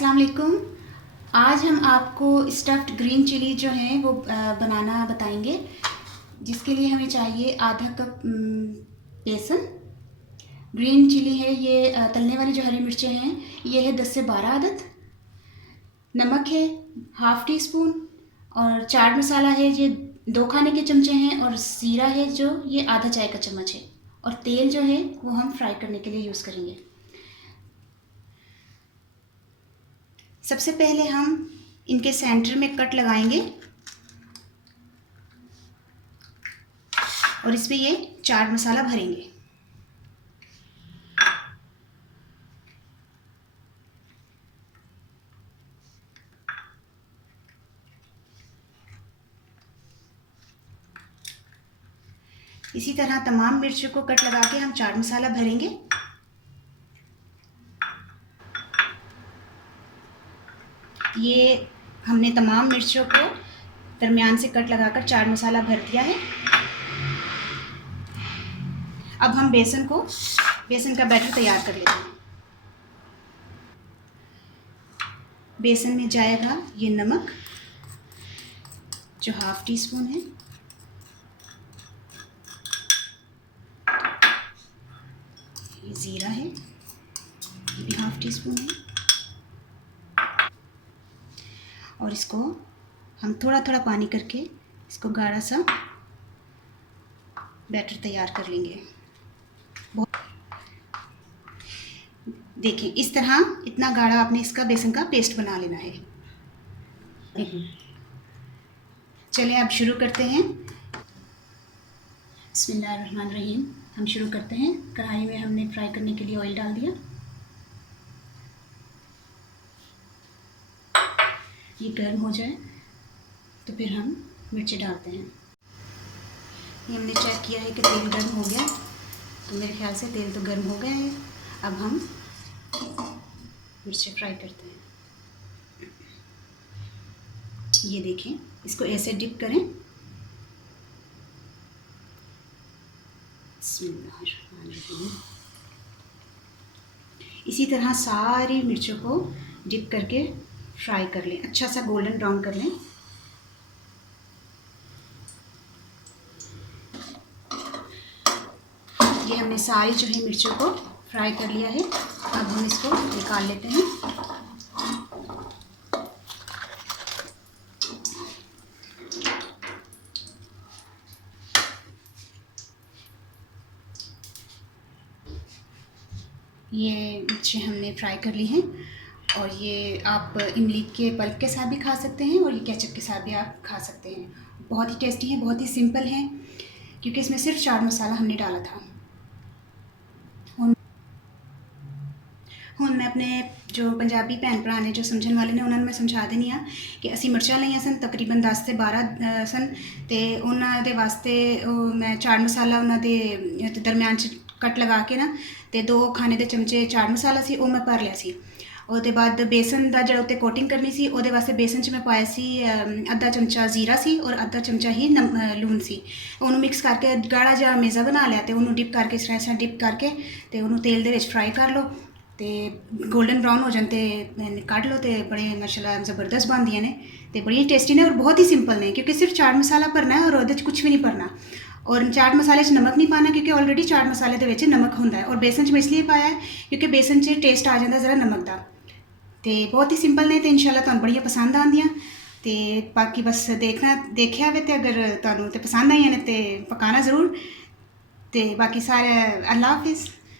अस्सलाम वालेकुम। आज हम आपको स्टफ़्ड ग्रीन चिली जो है वो बनाना बताएंगे। जिसके लिए हमें चाहिए आधा कप बेसन। ग्रीन चिली है ये, तलने वाली जो हरी मिर्चें हैं ये है 10 से 12 अदद। नमक है हाफ़ टी स्पून, और चाट मसाला है ये 2 खाने के चमचे हैं, और ज़ीरा है जो ये आधा चाय का चम्मच है, और तेल जो है वो हम फ्राई करने के लिए यूज़ करेंगे। सबसे पहले हम इनके सेंटर में कट लगाएंगे और इसमें ये चाट मसाला भरेंगे। इसी तरह तमाम मिर्चों को कट लगा के हम चाट मसाला भरेंगे। ये हमने तमाम मिर्चों को दरमियान से कट लगाकर चाट मसाला भर दिया है। अब हम बेसन का बैटर तैयार कर लेते हैं। बेसन में जाएगा ये नमक जो हाफ़ टी स्पून है, ये ज़ीरा है ये भी हाफ़ टी स्पून है, और इसको हम थोड़ा थोड़ा पानी करके इसको गाढ़ा सा बैटर तैयार कर लेंगे। देखिए इस तरह इतना गाढ़ा आपने इसका बेसन का पेस्ट बना लेना है। चलिए अब शुरू करते हैं। बिस्मिल्लाहिर्रहमानिर्रहीम। हम शुरू करते हैं। कढ़ाई में हमने फ्राई करने के लिए ऑयल डाल दिया। ये गर्म हो जाए तो फिर हम मिर्ची डालते हैं। ये हमने चेक किया है कि तेल गर्म हो गया, तो मेरे ख्याल से तेल तो गर्म हो गया है। अब हम मिर्ची फ्राई करते हैं। ये देखें, इसको ऐसे डिप करें। इसी तरह सारी मिर्चों को डिप करके फ्राई कर लें, अच्छा सा गोल्डन ब्राउन कर लें। ये हमने सारी जो है मिर्चों को फ्राई कर लिया है। अब हम इसको निकाल लेते हैं। ये मिर्चें हमने फ्राई कर ली हैं, और ये आप इमली के पल्प के साथ भी खा सकते हैं, और ये केचप के साथ भी आप खा सकते हैं। बहुत ही टेस्टी है, बहुत ही सिंपल है, क्योंकि इसमें सिर्फ चाट मसाला हमने डाला था। ਹੁਣ मैं अपने जो पंजाबी भैन भरा ने जो समझने वाले ने उन्होंने मैं समझा देनी हाँ कि असी मिर्चा लिया सन तकरीबन 10 से 12 सन, तो उन्होंने वास्ते मैं चाट मसाला उन्होंने दरम्यान कट लगा के ना तो 2 खाने के चमचे चाट मसाला सी मैं भर लिया सी। उसके बाद बेसन का जो उत्ते कोटिंग करनी सी, वो वास्ते बेसन च मैं पाया सी अद्धा चमचा जीरा सी, और अद्धा चमचा ही लून सी। उन्होंने मिक्स करके गाढ़ा जहा मेज़ा बना लिया, तो उन्होंने डिप करके इस तरह डिप करके तो उन्होंने तेल दे विच फ्राई कर लो, तो गोल्डन ब्राउन हो जाते कढ़ लो, तो बड़े माशाल्लाह ज़बरदस्त बनदियां ने, तो बड़ी टेस्टी ने और बहुत ही सिंपल ने, क्योंकि सिर्फ चाट मसाला भरना है और वो कुछ भी नहीं भरना। और चाट मसाले नमक नहीं पाना, क्योंकि ऑलरेडी चाट मसाले के नमक होंदा है, और बेसन में इसलिए पाया है क्योंकि बेसन टेस्ट आ जाता ज़रा नमक का। तो बहुत ही सिंपल ने, तो इंशाल्लाह तुहानू बड़ियां पसंद आंदियां। तो बाकी बस देखा हो तो अगर तुहानू तो पसंद आई ने तो पकाना ज़रूर। तो बाकी सारे अल्लाह हाफिज़।